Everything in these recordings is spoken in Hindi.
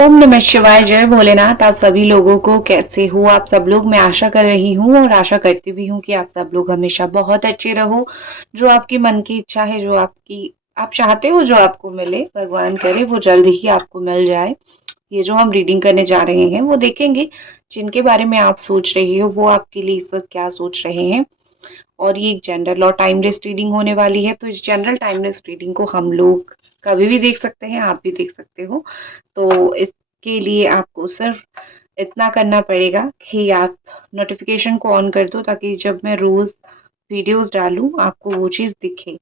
ओम नमः शिवाय। जय भोलेनाथ। आप सभी लोगों को कैसे हो आप सब लोग? मैं आशा कर रही हूँ और आशा करती भी हूँ कि आप सब लोग हमेशा बहुत अच्छे रहो। जो आपकी मन की इच्छा है, जो आप चाहते हो, जो आपको मिले, भगवान करे वो जल्द ही आपको मिल जाए। ये जो हम रीडिंग करने जा रहे हैं वो देखेंगे जिनके बारे में आप सोच रही हो वो आपके लिए इस वक्त क्या सोच रहे हैं। और ये एक जनरल और टाइमलेस रीडिंग होने वाली है, तो इस जनरल टाइमलेस रीडिंग को हम लोग कभी भी देख सकते हैं, आप भी देख सकते हो। तो इसके लिए आपको सिर्फ इतना करना पड़ेगा कि आप नोटिफिकेशन को ऑन कर दो, ताकि जब मैं रोज वीडियोस डालूं आपको वो चीज दिखे।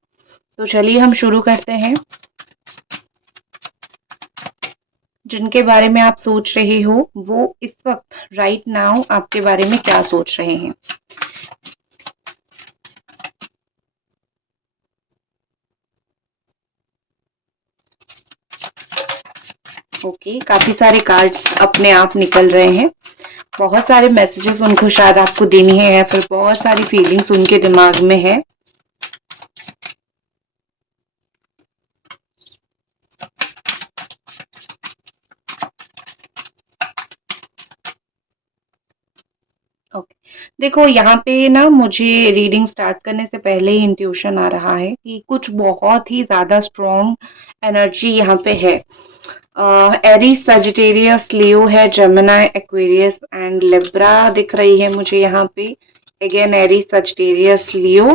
तो चलिए हम शुरू करते हैं। जिनके बारे में आप सोच रहे हो वो इस वक्त राइट नाउ आपके बारे में क्या सोच रहे हैं। ओके, काफी सारे कार्ड्स अपने आप निकल रहे हैं। बहुत सारे मैसेजेस उनको शायद आपको देनी है, या फिर बहुत सारी फीलिंग्स उनके दिमाग में है। ओके, देखो यहाँ पे ना मुझे रीडिंग स्टार्ट करने से पहले ही इंट्यूशन आ रहा है कि कुछ बहुत ही ज्यादा स्ट्रॉन्ग एनर्जी यहाँ पे है। एरीज, सजिटेरियस, लियो है, जेमिनी, एक्वेरियस एंड लिब्रा दिख रही है मुझे यहाँ पे। अगेन एरीज, सजिटेरियस, लियो,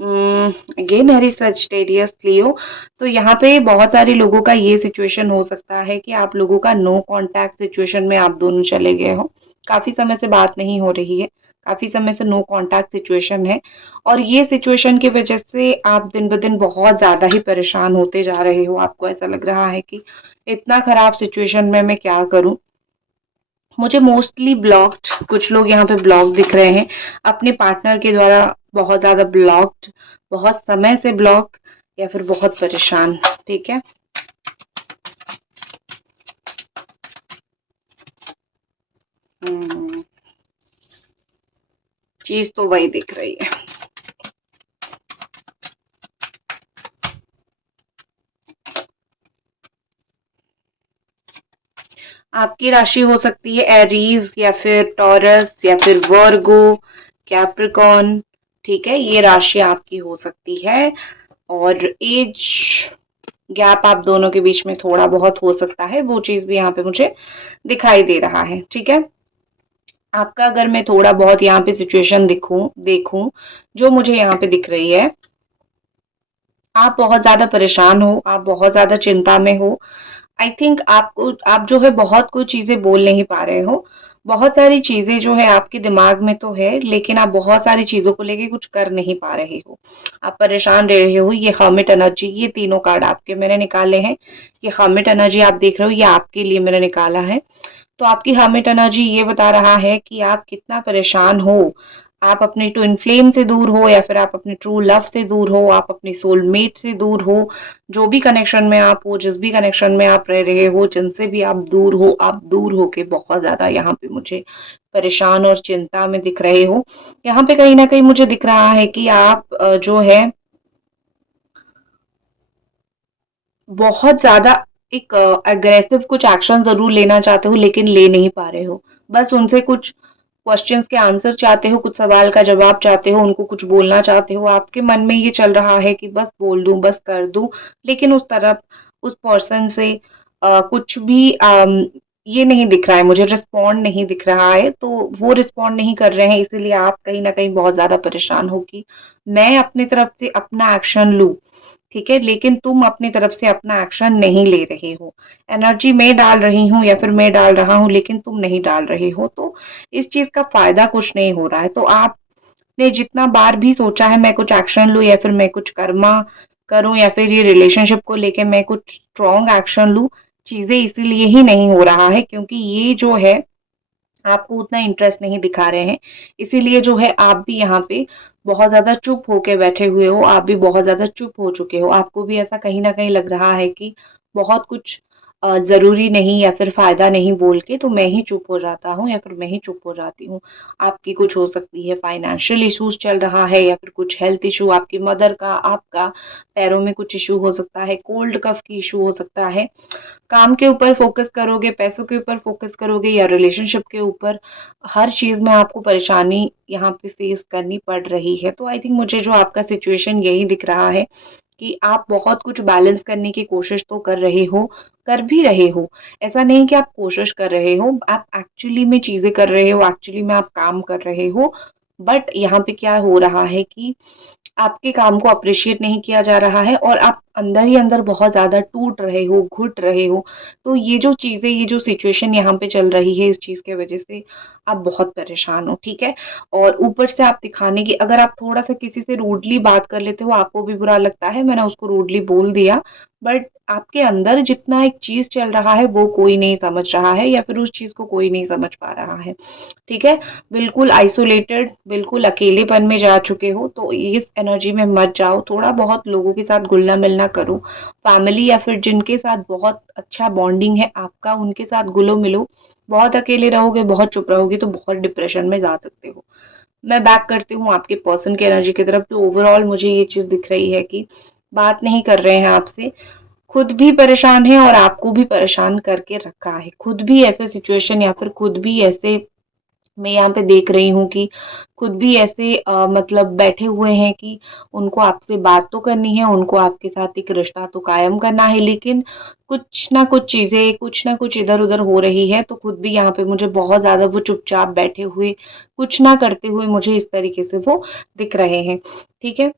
अगेन एरीज, सजिटेरियस, लियो। तो यहाँ पे बहुत सारे लोगों का ये सिचुएशन हो सकता है कि आप लोगों का नो कांटेक्ट सिचुएशन में आप दोनों चले गए हो। काफी समय से बात नहीं हो रही है, काफी समय से नो कांटेक्ट सिचुएशन है। और ये सिचुएशन की वजह से आप दिन ब दिन बहुत ज्यादा ही परेशान होते जा रहे हो। आपको ऐसा लग रहा है कि इतना खराब सिचुएशन में मैं क्या करूं। मुझे मोस्टली ब्लॉक्ड, कुछ लोग यहाँ पे ब्लॉक दिख रहे हैं अपने पार्टनर के द्वारा, बहुत ज्यादा ब्लॉक्ड, बहुत समय से ब्लॉक, या फिर बहुत परेशान। ठीक है, चीज तो वही दिख रही है। आपकी राशि हो सकती है एरीज, या फिर टॉरस, या फिर वर्गो, कैप्रिकॉन। ठीक है, ये राशि आपकी हो सकती है। और एज गैप आप दोनों के बीच में थोड़ा बहुत हो सकता है, वो चीज भी यहाँ पे मुझे दिखाई दे रहा है। ठीक है, आपका अगर मैं थोड़ा बहुत यहाँ पे सिचुएशन देखूं, जो मुझे यहाँ पे दिख रही है, आप बहुत ज्यादा परेशान हो, आप बहुत ज्यादा चिंता में हो। आई थिंक आप जो है बहुत कुछ चीजें बोल नहीं पा रहे हो। बहुत सारी चीजें जो है आपके दिमाग में तो है, लेकिन आप बहुत सारी चीजों को लेके कुछ कर नहीं पा रहे हो। आप परेशान रह रहे हो। ये हर्मिट एनर्जी, ये तीनों कार्ड आपके मैंने निकाले हैं। ये हर्मिट एनर्जी आप देख रहे हो, ये आपके लिए मैंने निकाला है। तो आपकी हर्मिट एनर्जी ये बता रहा है कि आप कितना परेशान हो। आप अपने ट्विन फ्लेम से दूर हो, या फिर आप अपने ट्रू लव से दूर हो, आप अपने सोलमेट से दूर हो। जो भी कनेक्शन में आप हो, जिस भी कनेक्शन में आप रह रहे हो, जिनसे भी आप दूर हो, आप दूर हो के बहुत ज्यादा यहाँ पे मुझे परेशान और चिंता में दिख रहे हो। यहाँ पे कहीं ना कहीं मुझे दिख रहा है कि आप जो है बहुत ज्यादा एक अग्रेसिव कुछ एक्शन जरूर लेना चाहते हो, लेकिन ले नहीं पा रहे हो। बस उनसे कुछ क्वेश्चंस के आंसर चाहते हो, कुछ सवाल का जवाब चाहते हो, उनको कुछ बोलना चाहते हो। आपके मन में ये चल रहा है कि बस बोल दूं, बस कर दूं, लेकिन उस तरफ उस पर्सन से कुछ भी ये नहीं दिख रहा है, मुझे रिस्पॉन्ड नहीं दिख रहा है। तो वो रिस्पॉन्ड नहीं कर रहे हैं, इसीलिए आप कहीं ना कहीं बहुत ज्यादा परेशान हो कि मैं अपनी तरफ से अपना एक्शन लूं। ठीक है, लेकिन तुम अपनी तरफ से अपना एक्शन नहीं ले रहे हो। एनर्जी मैं डाल रही हूँ या फिर मैं डाल रहा हूँ, लेकिन तुम नहीं डाल रहे हो। तो इस चीज का फायदा कुछ नहीं हो रहा है। तो आपने जितना बार भी सोचा है मैं कुछ एक्शन लूं, या फिर मैं कुछ कर्मा करूं, या फिर ये रिलेशनशिप को लेके मैं कुछ स्ट्रॉन्ग एक्शन लूं, चीजें इसीलिए ही नहीं हो रहा है क्योंकि ये जो है आपको उतना इंटरेस्ट नहीं दिखा रहे हैं। इसीलिए जो है आप भी यहाँ पे बहुत ज्यादा चुप होके बैठे हुए हो, आप भी बहुत ज्यादा चुप हो चुके हो। आपको भी ऐसा कहीं ना कहीं लग रहा है कि बहुत कुछ ज़रूरी नहीं या फिर फ़ायदा नहीं बोल के तो मैं ही चुप हो जाता हूँ या फिर मैं ही चुप हो जाती हूँ। आपकी कुछ हो सकती है फाइनेंशियल इश्यूज़ चल रहा है या फिर कुछ हेल्थ इश्यू आपकी मदर का, आपका पैरों में कुछ इश्यू हो सकता है, कोल्ड कफ की इश्यू हो सकता है। काम के ऊपर फ़ोकस करोगे, पैसों के ऊपर फ़ोकस करोगे या रिलेशनशिप के ऊपर, हर चीज़ में आपको परेशानी यहाँ पे फ़ेस करनी पड़ रही है। तो आई थिंक मुझे जो आपका सिचुएशन यही दिख रहा है कि आप बहुत कुछ बैलेंस करने की कोशिश तो कर रहे हो, कर भी रहे हो। ऐसा नहीं कि आप कोशिश कर रहे हो, आप एक्चुअली में चीज़ें कर रहे हो, एक्चुअली में आप काम कर रहे हो। बट यहाँ पे क्या हो रहा है कि आपके काम को अप्रिशिएट नहीं किया जा रहा है और आप अंदर ही अंदर बहुत ज़्यादा टूट रहे हो, घुट रहे हो। तो ये जो चीज़ें, ये जो सिचुएशन यहाँ पे चल रही है, इस चीज़ की वज़ह से आप बहुत परेशान हो, ठीक है? और ऊपर से आप दिखाने की, अगर आप थोड़ा-सा किसी से रूडली बात कर लेते हो, आपको भी बुरा लगता है, मैंने उसको रूडली बोल दिया, बट आपके अंदर जितना एक चीज़ चल रहा है, वो कोई नहीं समझ रहा है या फिर उस चीज़ को कोई नहीं समझ पा रहा है, ठीक है? बिल्कुल आइसोलेटेड, बिल्कुल अकेलेपन में जा चुके हो, तो इस एनर्जी में मत जाओ, थोड़ा बहुत लोगों के साथ घुलना-मिलना करो। फैमिली या फिर जिनके साथ बहुत अच्छा बॉन्डिंग है आपका, उनके साथ घुलो-मिलो। बहुत अकेले रहोगे, बहुत चुप रहोगे तो बहुत डिप्रेशन में जा सकते हो। मैं बैक करती हूँ आपके पर्सन की एनर्जी की तरफ, तो ओवरऑल मुझे ये चीज़ दिख रही है कि बात नहीं कर रहे हैं आपसे, खुद भी परेशान हैं और आपको भी परेशान करके रखा है। खुद भी ऐसे सिचुएशन या फिर खुद भी ऐसे, मैं यहाँ पे देख रही हूँ कि खुद भी ऐसे मतलब बैठे हुए हैं कि उनको आपसे बात तो करनी है, उनको आपके साथ एक रिश्ता तो कायम करना है, लेकिन कुछ ना कुछ चीज़ें, कुछ ना कुछ इधर-उधर हो रही है, तो खुद भी यहाँ पे मुझे बहुत ज़्यादा वो चुपचाप बैठे हुए, कुछ ना करते हुए मुझे इस तरीके से वो दिख रहे हैं, ठीक है?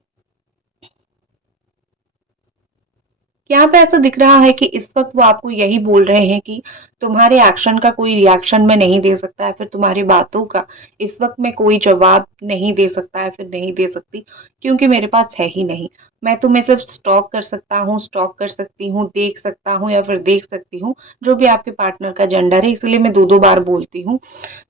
यहाँ पे ऐसा दिख रहा है कि इस वक़्त वो आपको यही बोल रहे हैं कि तुम्हारे एक्शन का कोई रिएक्शन मैं नहीं दे सकता है, फिर तुम्हारी बातों का इस वक़्त मैं कोई जवाब नहीं दे सकता है, फिर नहीं दे सकती, क्योंकि मेरे पास है ही नहीं। मैं तुम्हें सिर्फ़ स्टॉक कर सकता हूँ, स्टॉक कर सकती हूँ, देख सकता हूँ या फिर देख सकती हूँ, जो भी आपके पार्टनर का जेंडर है, इसलिए मैं 2-2 बार बोलती हूँ।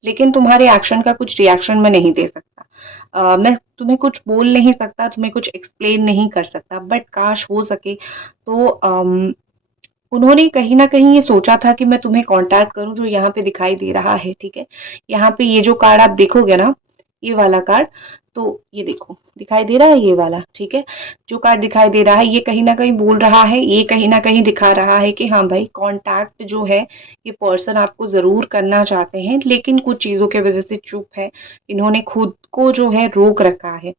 लेकिन तुम्हारे एक्शन का कुछ रिएक्शन मैं नहीं दे सकता। मैं तुम्हें कुछ बोल नहीं सकता, तुम्हें कुछ एक्सप्लेन नहीं कर सकता, बट काश हो सके तो उन्होंने कहीं न कहीं ये सोचा था कि मैं तुम्हें कॉन्टैक्ट करूँ, जो यहाँ पे दिखाई दे रहा है, ठीक है? यहाँ पे ये जो कार्ड आप देखोगे ना, ये वाला कार्ड, तो ये देखो, दिखाई दे रहा है ये वाला, ठीक है? जो कार्ड दिखाई दे रहा है, ये कहीं न कहीं बोल रहा है, ये कहीं न कहीं दिखा रहा है कि हाँ भाई, कॉन्टैक्ट जो है, ये पर्सन आपको ज़रूर करना चाहते हैं, लेकिन कुछ चीज़ों की वज़ह से चुप है। इन्होंने खुद को जो है रोक रखा है।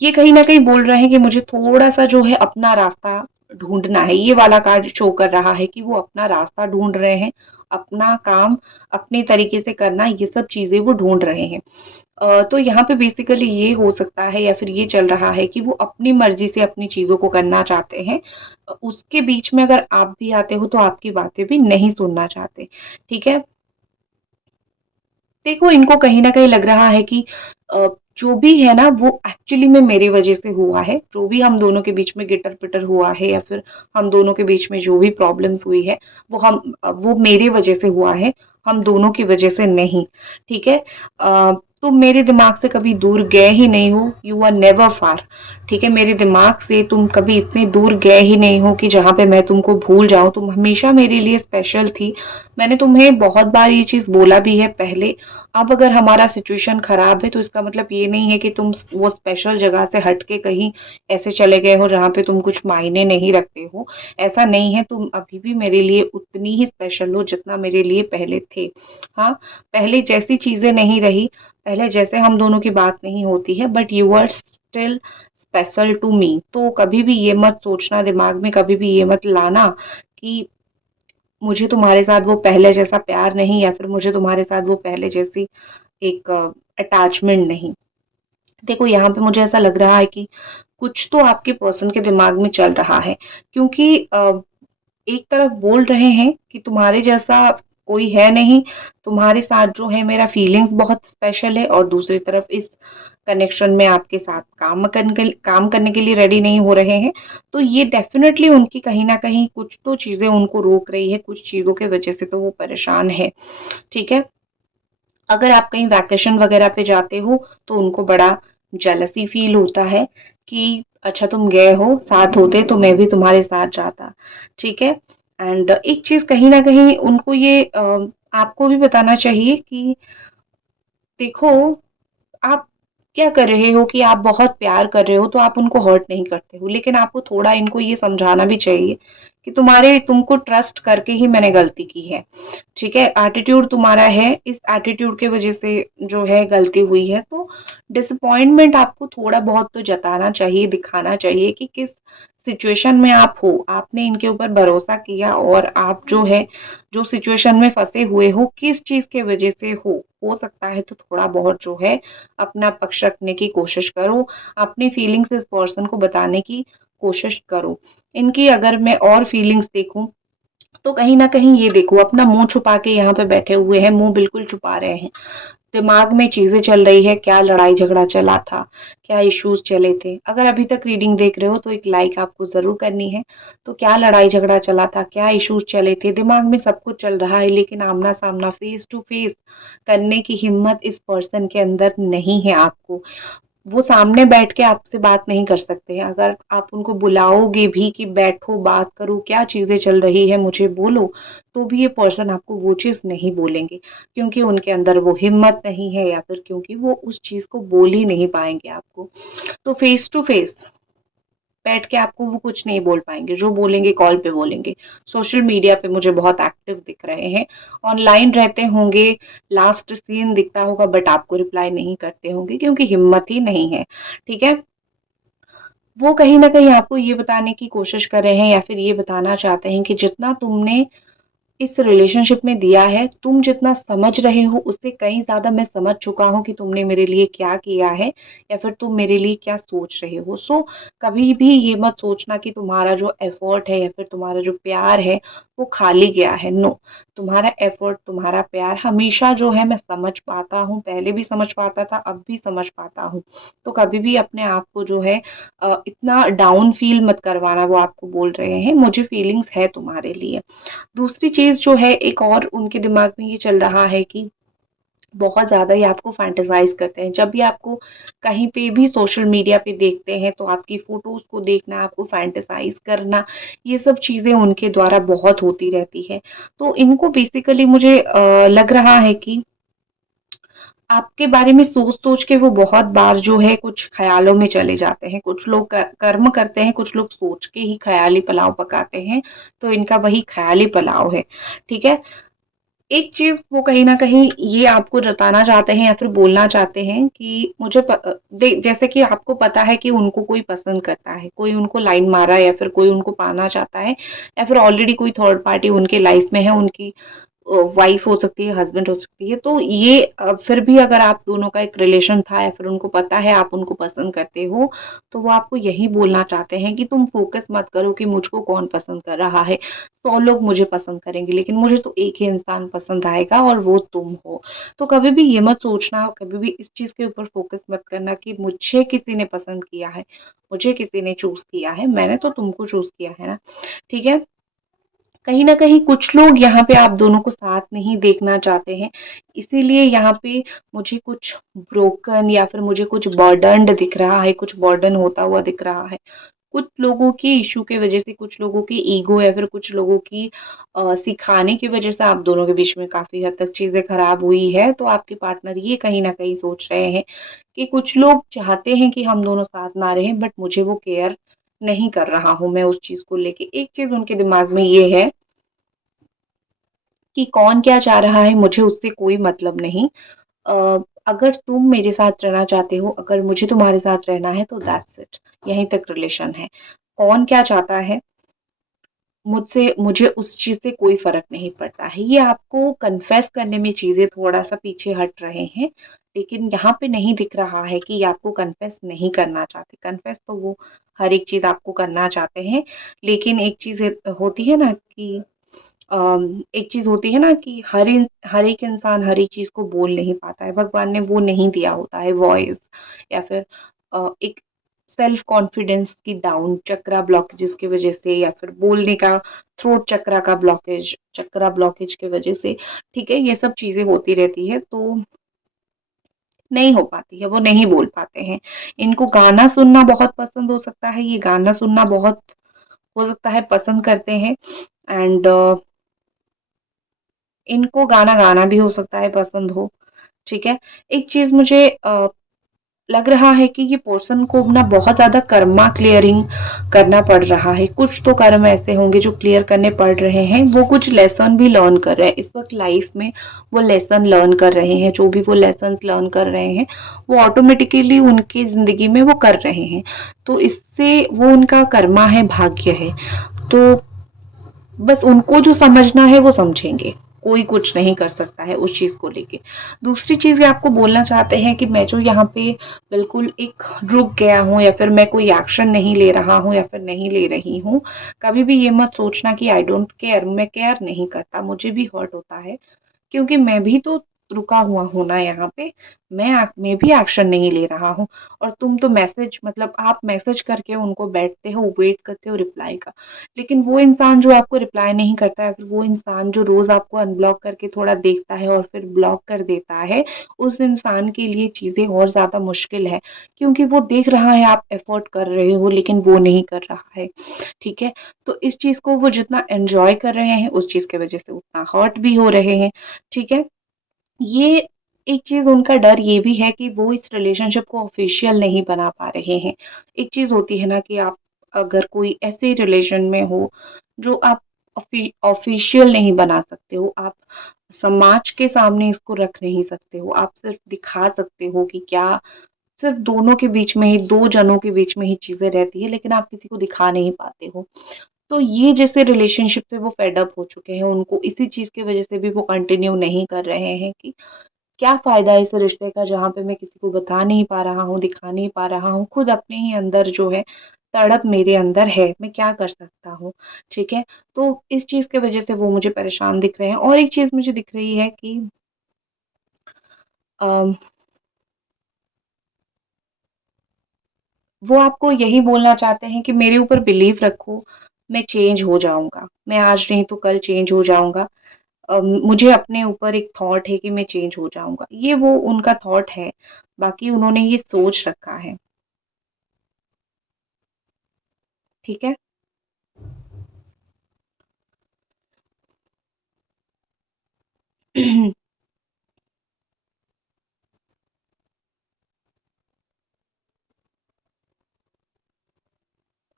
ये कहीं न कहीं बोल रहे हैं कि मुझे थोड़ा-सा जो है अपना रास्ता ढूँढना है। ये वाला कार्ड शो कर रहा है कि वो अपना रास्ता ढूँढ रहे हैं, अपना काम अपने तरीके से करना, ये सब चीज़ें वो ढूँढ रहे हैं। तो यहाँ पे बेसिकली ये हो सकता है या फिर ये चल रहा है कि वो अपनी मर्ज़ी से अपनी चीज़ों को करना चाहते हैं। उसके बीच में अगर आप भी आते हो तो आपकी बातें भी नहीं सुनना चाहते, ठीक है? देखो, इनको कहीं न कहीं लग रहा है कि जो भी है ना वो एक्चुअली में मेरी वज़ह से हुआ है। जो भी हम दोनों के बीच में गिटर-पिटर हुआ है या फिर हम दोनों के बीच में जो भी प्रॉब्लम्स हुई है, वो मेरी वज़ह से हुआ है, हम दोनों की वज़ह से नहीं, ठीक है? तुम मेरे दिमाग से कभी दूर गए ही नहीं हो, यू आर नेवर फार, ठीक है? मेरे दिमाग से तुम कभी इतने दूर गए ही नहीं हो कि जहाँ पे मैं तुमको भूल जाऊँ, तुम हमेशा मेरे लिए स्पेशल थी। मैंने तुम्हें बहुत बार ये चीज़ बोला भी है पहले। अब अगर हमारा सिचुएशन खराब है तो इसका मतलब ये नहीं है कि तुम वो स्पेशल जगह से हट के कहीं ऐसे चले गए हो जहाँ पे तुम कुछ मायने नहीं रखते हो। ऐसा नहीं है, तुम अभी भी मेरे लिए उतनी ही स्पेशल हो जितना मेरे लिए पहले थे। हाँ, पहले जैसी चीज़ें नहीं रही, पहले जैसे हम दोनों की बात नहीं होती है, but you are still special to me. तो कभी भी ये मत सोचना दिमाग में, कभी भी ये मत लाना कि मुझे तुम्हारे साथ वो पहले जैसा प्यार नहीं या फिर मुझे तुम्हारे साथ वो पहले जैसी एक अटैचमेंट नहीं। देखो, यहाँ पे मुझे ऐसा लग रहा है कि कुछ तो आपके पर्सन के दिमाग में चल रहा है, क्योंकि एक तरफ बोल रहे हैं कि तुम्हारे जैसा कोई है नहीं, तुम्हारे साथ जो है मेरा फीलिंग्स बहुत स्पेशल है, और दूसरी तरफ इस कनेक्शन में आपके साथ काम करने के लिए रेडी नहीं हो रहे हैं। तो ये डेफ़िनेटली उनकी कहीं न कहीं कुछ तो चीज़ें उनको रोक रही है, कुछ चीज़ों की वज़ह से तो वो परेशान है, ठीक है? अगर आप कहीं वैकेशन वगैरह पे जाते हो तो उनको बड़ा जेलसी फ़ील होता है कि अच्छा तुम गए हो, साथ होते तो मैं भी तुम्हारे साथ जाता, ठीक है? एंड एक चीज कहीं ना कहीं उनको ये आपको भी बताना चाहिए कि देखो, आप क्या कर रहे हो कि आप बहुत प्यार कर रहे हो तो आप उनको हर्ट नहीं करते हो, लेकिन आपको थोड़ा इनको ये समझाना भी चाहिए कि तुमको ट्रस्ट करके ही मैंने गलती की है। ठीक है, एटीट्यूड तुम्हारा है, इस एटीट्यूड की वजह से जो है गलती हुई है, तो डिसअपॉइंटमेंट आपको थोड़ा बहुत तो जताना चाहिए, दिखाना चाहिए कि किस सिचुएशन में आप हो, आपने इनके ऊपर भरोसा किया और आप जो है जो सिचुएशन में फंसे हुए हो किस चीज के वजह से हो सकता है तो थोड़ा बहुत जो है अपना पक्ष रखने की कोशिश करो, अपनी फीलिंग्स इस पर्सन को बताने की कोशिश करो। इनकी अगर मैं और फीलिंग्स देखूं तो कहीं न कहीं ये देखो अपना मुँह छुपा के यहाँ पे बैठे हुए हैं, मुँह बिल्कुल छुपा रहे हैं। दिमाग में चीज़ें चल रही है, क्या लड़ाई-झगड़ा चला था, क्या इश्यूज़ चले थे। अगर अभी तक रीडिंग देख रहे हो तो एक लाइक आपको ज़रूर करनी है। तो क्या लड़ाई-झगड़ा चला था, क्या इश्यूज़ चले थे, दिमाग में सब कुछ चल रहा है लेकिन आमना-सामना फेस टू फेस करने की हिम्मत इस पर्सन के अंदर नहीं है आपको। वो सामने बैठ के आपसे बात नहीं कर सकते हैं। अगर आप उनको बुलाओगे भी कि बैठो, बात करो, क्या चीज़ें चल रही है मुझे बोलो, तो भी ये पर्सन आपको वो चीज़ नहीं बोलेंगे, क्योंकि उनके अंदर वो हिम्मत नहीं है या फिर क्योंकि वो उस चीज़ को बोल ही नहीं पाएँगे आपको। तो फेस टू फेस बैठ के आपको वो कुछ नहीं बोल पाएँगे, जो बोलेंगे कॉल पे बोलेंगे। सोशल मीडिया पे मुझे बहुत एक्टिव दिख रहे हैं, ऑनलाइन रहते होंगे, लास्ट सीन दिखता होगा बट आपको रिप्लाई नहीं करते होंगे क्योंकि हिम्मत ही नहीं है, ठीक है? वो कहीं न कहीं आपको ये बताने की कोशिश कर रहे हैं या फिर ये बताना चाहते हैं कि जितना तुमने इस रिलेशनशिप में दिया है, तुम जितना समझ रहे हो उससे कहीं ज़्यादा मैं समझ चुका हूँ कि तुमने मेरे लिए क्या किया है या फिर तुम मेरे लिए क्या सोच रहे हो। सो कभी भी ये मत सोचना कि तुम्हारा जो एफर्ट है या फिर तुम्हारा जो प्यार है वो खाली गया है। नो, तुम्हारा एफर्ट, तुम्हारा प्यार हमेशा जो है मैं समझ पाता हूँ, पहले भी समझ पाता था, अब भी समझ पाता हूँ। तो कभी भी अपने आप को जो है इतना डाउन फील मत करवाना, वो आपको बोल रहे हैं, मुझे फीलिंग्स है तुम्हारे लिए। दूसरी चीज़ जो है एक और उनके दिमाग में ये चल रहा है कि बहुत ज़्यादा ही आपको फैंटेसाइज़ करते हैं। जब भी आपको कहीं पे भी सोशल मीडिया पे देखते हैं तो आपकी फ़ोटोज़ को देखना, आपको फैंटेसाइज़ करना, ये सब चीज़ें उनके द्वारा बहुत होती रहती है। तो इनको बेसिकली मुझे लग रहा है कि आपके बारे में सोच-सोच के वो बहुत बार जो है कुछ ख़्यालों में चले जाते हैं। कुछ लोग क कर्म करते हैं, कुछ लोग सोच के ही ख़याली पुलाव पकाते हैं, तो इनका वही ख़याली पुलाव है, ठीक है? एक चीज़ वो कहीं न कहीं ये आपको जताना चाहते हैं या फिर बोलना चाहते हैं कि जैसे कि आपको पता है कि उनको कोई पसंद करता है, कोई उनको लाइन मारा है या फिर कोई उनको पाना चाहता है या फिर ऑलरेडी कोई थर्ड पार्टी उनके लाइफ़ में है, उनकी वाइफ हो सकती है, हस्बैंड हो सकती है। तो ये फिर भी अगर आप दोनों का एक रिलेशन था या फिर उनको पता है आप उनको पसंद करते हो, तो वो आपको यही बोलना चाहते हैं कि तुम फ़ोकस मत करो कि मुझको कौन पसंद कर रहा है। 100 लोग मुझे पसंद करेंगे, लेकिन मुझे तो एक ही इंसान पसंद आएगा और वो तुम हो। तो कभी भी ये मत सोचना, कभी भी इस चीज़ के ऊपर फ़ोकस मत करना कि मुझे किसी ने पसंद किया है, मुझे किसी ने चूज़ किया है, मैंने तो तुमको चूज़ किया है ना, ठीक है? कहीं न कहीं कुछ लोग यहाँ पे आप दोनों को साथ नहीं देखना चाहते हैं, इसीलिए यहाँ पे मुझे कुछ ब्रोकन या फिर मुझे कुछ बर्डन्ड दिख रहा है, कुछ बर्डन होता हुआ दिख रहा है। कुछ लोगों की इश्यू की वजह से, कुछ लोगों की ईगो या फिर कुछ लोगों की सिखाने की वजह से आप दोनों के बीच में काफ़ी हद तक चीज़ें खराब हुई है, तो आपके पार्टनर ये कहीं न कहीं सोच रहे हैं कि कुछ लोग चाहते हैं कि हम दोनों साथ ना रहें, बट मुझे वो केयर नहीं कर रहा हूँ मैं उस चीज़ को लेके। एक चीज़ उनके दिमाग में ये है कि कौन क्या चाह रहा है मुझे उससे कोई मतलब नहीं। अ, अगर तुम मेरे साथ रहना चाहते हो, अगर मुझे तुम्हारे साथ रहना है तो दैट्स इट, यहीं तक रिलेशन है। कौन क्या चाहता है मुझसे मुझे उस चीज़ से कोई फ़र्क नहीं पड़ता है। ये आपको कन्फेस करने में चीज़ें थोड़ा-सा पीछे हट रहे हैं, लेकिन यहाँ पे नहीं दिख रहा है कि ये आपको कन्फेस नहीं करना चाहते। कन्फेस तो वो हर एक चीज़ आपको करना चाहते हैं, लेकिन एक चीज़ होती है ना कि एक चीज़ होती है ना कि हर एक इंसान हर एक चीज़ को बोल नहीं पाता है। भगवान ने वो नहीं दिया होता है वॉइस या फिर एक सेल्फ कॉन्फिडेंस की डाउन चक्रा ब्लॉकेजेस की वज़ह से या फिर बोलने का थ्रोट चक्रा ब्लॉकेज की वज़ह से, ठीक है? ये सब चीज़ें होती रहती है, तो नहीं हो पाती है, वो नहीं बोल पाते हैं। इनको गाना सुनना बहुत पसंद हो सकता है, ये गाना सुनना बहुत हो सकता है पसंद करते हैं। एंड इनको गाना गाना भी हो सकता है पसंद हो, ठीक है। एक चीज मुझे लग रहा है कि ये पर्सन को ना बहुत ज्यादा कर्मा क्लियरिंग करना पड़ रहा है। कुछ तो कर्म ऐसे होंगे जो क्लियर करने पड़ रहे हैं, वो कुछ लेसन भी लर्न कर रहे हैं इस वक्त लाइफ में। वो लेसन लर्न कर रहे हैं, जो भी वो लेसन लर्न कर रहे हैं वो ऑटोमेटिकली उनकी जिंदगी में वो कर रहे हैं। तो इससे वो उनका कर्मा है, भाग्य है। तो बस उनको जो समझना है वो समझेंगे, कोई कुछ नहीं कर सकता है उस चीज को लेके। दूसरी चीज ये आपको बोलना चाहते हैं कि मैं जो यहाँ पे बिल्कुल एक रुक गया हूँ, या फिर मैं कोई एक्शन नहीं ले रहा हूँ या फिर नहीं ले रही हूँ, कभी भी ये मत सोचना कि आई डोंट केयर, मैं केयर नहीं करता, मुझे भी हर्ट होता है, क्योंकि मैं भी तो रुका हुआ हूं ना यहाँ पे। मैं भी एक्शन नहीं ले रहा हूँ। और तुम तो मैसेज, मतलब आप मैसेज करके उनको बैठते हो, वेट करते हो रिप्लाई का, लेकिन वो इंसान जो आपको रिप्लाई नहीं करता है, फिर वो इंसान जो रोज आपको अनब्लॉक करके थोड़ा देखता है और फिर ब्लॉक कर देता है, उस इंसान के लिए चीजें और ज्यादा मुश्किल है, क्योंकि वो देख रहा है आप एफर्ट कर रहे हो लेकिन वो नहीं कर रहा है, ठीक है। तो इस चीज को वो जितना एंजॉय कर रहे हैं, उस चीज की वजह से उतना हर्ट भी हो रहे हैं, ठीक है। ये एक चीज उनका डर ये भी है कि वो इस रिलेशनशिप को ऑफिशियल नहीं बना पा रहे हैं। एक चीज होती है ना कि आप अगर कोई ऐसे रिलेशन में हो जो आप ऑफिशियल नहीं बना सकते हो, आप समाज के सामने इसको रख नहीं सकते हो, आप सिर्फ दिखा सकते हो कि क्या सिर्फ दोनों के बीच में ही, दो जनों के बीच में ही चीजें रहती है, लेकिन आप किसी को दिखा नहीं पाते हो। तो ये जैसे रिलेशनशिप से वो फेड अप हो चुके हैं, उनको इसी चीज की वजह से भी वो कंटिन्यू नहीं कर रहे हैं कि क्या फ़ायदा है इस रिश्ते का जहाँ पे मैं किसी को बता नहीं पा रहा हूँ, दिखा नहीं पा रहा हूँ, खुद अपने ही अंदर जो है तड़प मेरे अंदर है, मैं क्या कर सकता हूँ, ठीक है? तो इस चीज़ की वज़ह से वो मुझे परेशान दिख रहे हैं। और एक चीज़ मुझे दिख रही है कि अम, वो आपको यही बोलना चाहते हैं कि मेरे ऊपर बिलीव रखो, मैं चेंज हो जाऊँगा, मैं आज नहीं तो कल चेंज हो जाऊँगा। मुझे अपने ऊपर एक थॉट है कि मैं चेंज हो जाऊँगा, ये वो उनका थॉट है, बाकी उन्होंने ये सोच रखा है, ठीक है?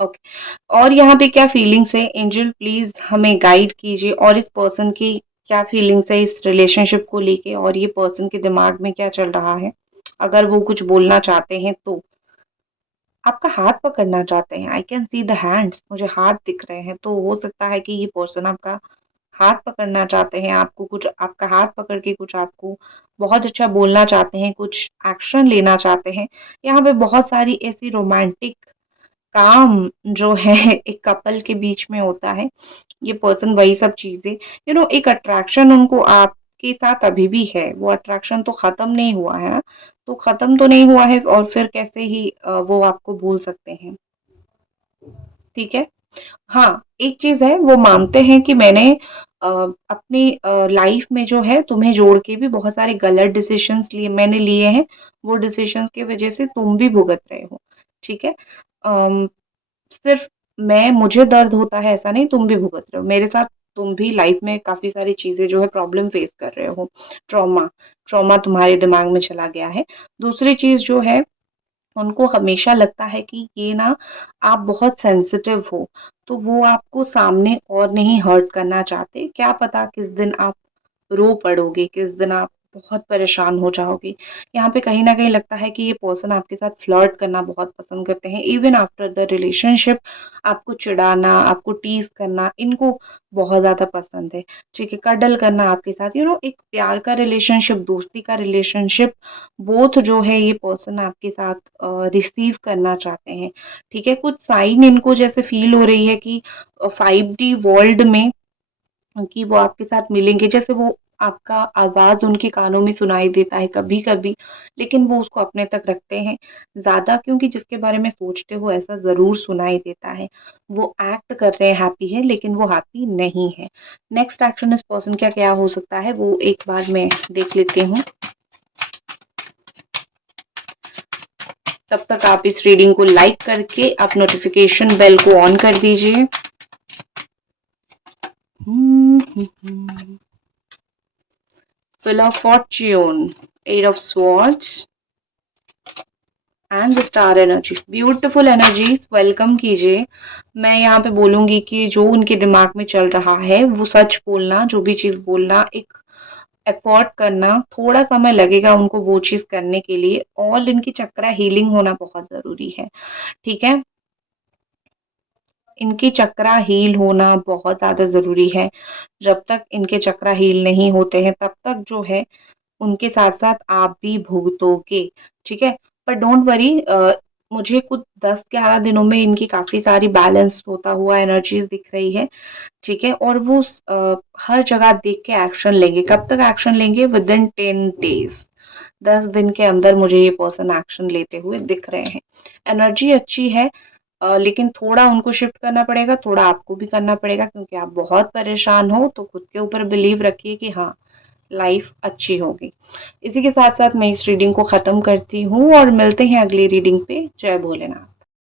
ओके। और यहाँ पे क्या फीलिंग्स है, एंजल प्लीज हमें गाइड कीजिए, और इस पर्सन की क्या फीलिंग्स है इस रिलेशनशिप को लेके, और ये पर्सन के दिमाग में क्या चल रहा है, अगर वो कुछ बोलना चाहते हैं तो। आपका हाथ पकड़ना चाहते हैं, I can see the hands, मुझे हाथ दिख रहे हैं, तो हो सकता है कि ये पर्सन आपका हाथ पकड़ना चाहते हैं, आपको कुछ, आपका हाथ पकड़ के कुछ आपको बहुत अच्छा बोलना चाहते हैं, कुछ एक्शन लेना चाहते हैं। यहाँ पे बहुत सारी ऐसी रोमांटिक काम जो है एक कपल के बीच में होता है, ये पर्सन वही सब चीजें, एक अट्रैक्शन उनको आपके साथ अभी भी है, वो अट्रैक्शन तो खत्म नहीं हुआ है ना, तो खत्म तो नहीं हुआ है, और फिर कैसे ही वो आपको भूल सकते हैं, ठीक है। हाँ, एक चीज है, वो मानते हैं कि मैंने अपनी लाइफ में जो है तुम्हें जोड़ के भी बहुत सारे गलत डिसीजंस लिए हैं, वो डिसीजंस की वजह से तुम भी भुगत रहे हो, ठीक है। अम, सिर्फ मैं, मुझे दर्द होता है ऐसा नहीं, तुम भी भुगत रहे हो मेरे साथ, तुम भी लाइफ में काफी सारी चीजें जो है प्रॉब्लम फेस कर रहे हो, ट्रॉमा ट्रॉमा तुम्हारे दिमाग में चला गया है। दूसरी चीज जो है, उनको हमेशा लगता है कि ये ना, आप बहुत सेंसिटिव हो, तो वो आपको सामने और नहीं हर्ट करना चाहते, क्या पता किस दिन आप रो पड़ोगे, किस दिन आप बहुत परेशान हो जाओगे। यहाँ पे कहीं न कहीं लगता है कि ये पर्सन आपके साथ फ्लर्ट करना बहुत पसंद करते हैं। इवन आफ्टर द रिलेशनशिप आपको चिढ़ाना, आपको टीज़ करना, इनको बहुत ज़्यादा पसंद है। ठीक है? कडल करना आपके साथ, एक प्यार का रिलेशनशिप, दोस्ती का रिलेशनशिप, बोथ जो है ये पर्सन आपके साथ रिसीव करना चाहते हैं। ठीक है? कुछ साइन इनको जैसे फ़ील हो रही है कि 5D वर्ल्ड में कि वो आपके साथ मिलेंगे, जैसे वो आपका आवाज़ उनके कानों में सुनाई देता है कभी-कभी, लेकिन वो उसको अपने तक रखते हैं ज़्यादा, क्योंकि जिसके बारे में सोचते हो ऐसा ज़रूर सुनाई देता है। वो एक्ट कर रहे हैं हैप्पी है, लेकिन वो हैप्पी नहीं है। नेक्स्ट एक्शन इस पर्सन का क्या हो सकता है, वो एक बार मैं देख लेती हूँ। तब तक आप इस रीडिंग को लाइक करके आप नोटिफ़िकेशन बेल को ऑन कर दीजिए। Wheel of Fortune, Eight of Swords and the star energy, beautiful energies, welcome कीजिए। मैं यहाँ पे बोलूंगी कि जो उनके दिमाग में चल रहा है वो सच बोलना, जो भी चीज बोलना, एक एफर्ट करना, थोड़ा समय लगेगा उनको वो चीज करने के लिए। ऑल इनकी चक्रा हीलिंग होना बहुत जरूरी है, ठीक है। इनके चक्रा हील होना बहुत ज्यादा जरूरी है। जब तक इनके चक्रा हील नहीं होते हैं तब तक जो है उनके साथ साथ आप भी भुगतोगे, ठीक है। पर डोंट वरी, मुझे कुछ 10-11 दिनों में इनकी काफी सारी बैलेंस होता हुआ एनर्जीज दिख रही है, ठीक है। और वो हर जगह देख के एक्शन लेंगे। कब तक एक्शन लेंगे? विद इन 10 डेज, 10 दिन के अंदर मुझे ये पर्सन एक्शन लेते हुए दिख रहे हैं। एनर्जी अच्छी है, लेकिन थोड़ा उनको शिफ्ट करना पड़ेगा, थोड़ा आपको भी करना पड़ेगा, क्योंकि आप बहुत परेशान हो। तो खुद के ऊपर बिलीव रखिए कि हाँ, लाइफ अच्छी होगी। इसी के साथ साथ मैं इस रीडिंग को खत्म करती हूँ और मिलते हैं अगली रीडिंग पे। जय भोलेनाथ।